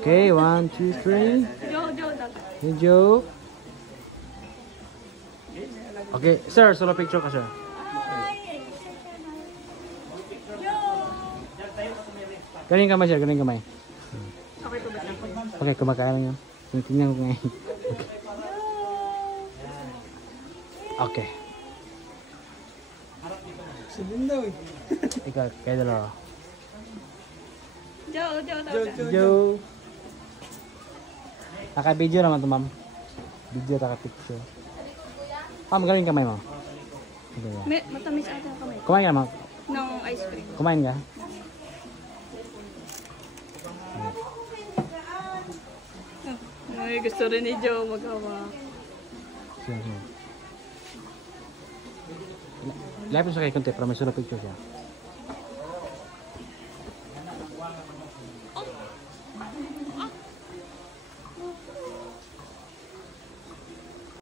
Okay, 1, 2, 3. Joe. Hey, Joe. Okay, sir, solo picture ka, sir. Galing kamay, sir. Galing kamay. Okay, kumakain lang yun. Tingnan ko ngayon. Okay. Sabihin daw eh. Ikaw, kayo dalawa. Joe. Naka-video naman to, ma'am. Video, naka-picture. Magaling kamay mo. Matamis ata kami. Kumain ka, ma'am. Ng ice cream. Kumain ka. Ay, gusto rin ni Joe magawa. Sige. Lapit sa kayo konti para may solo picture siya.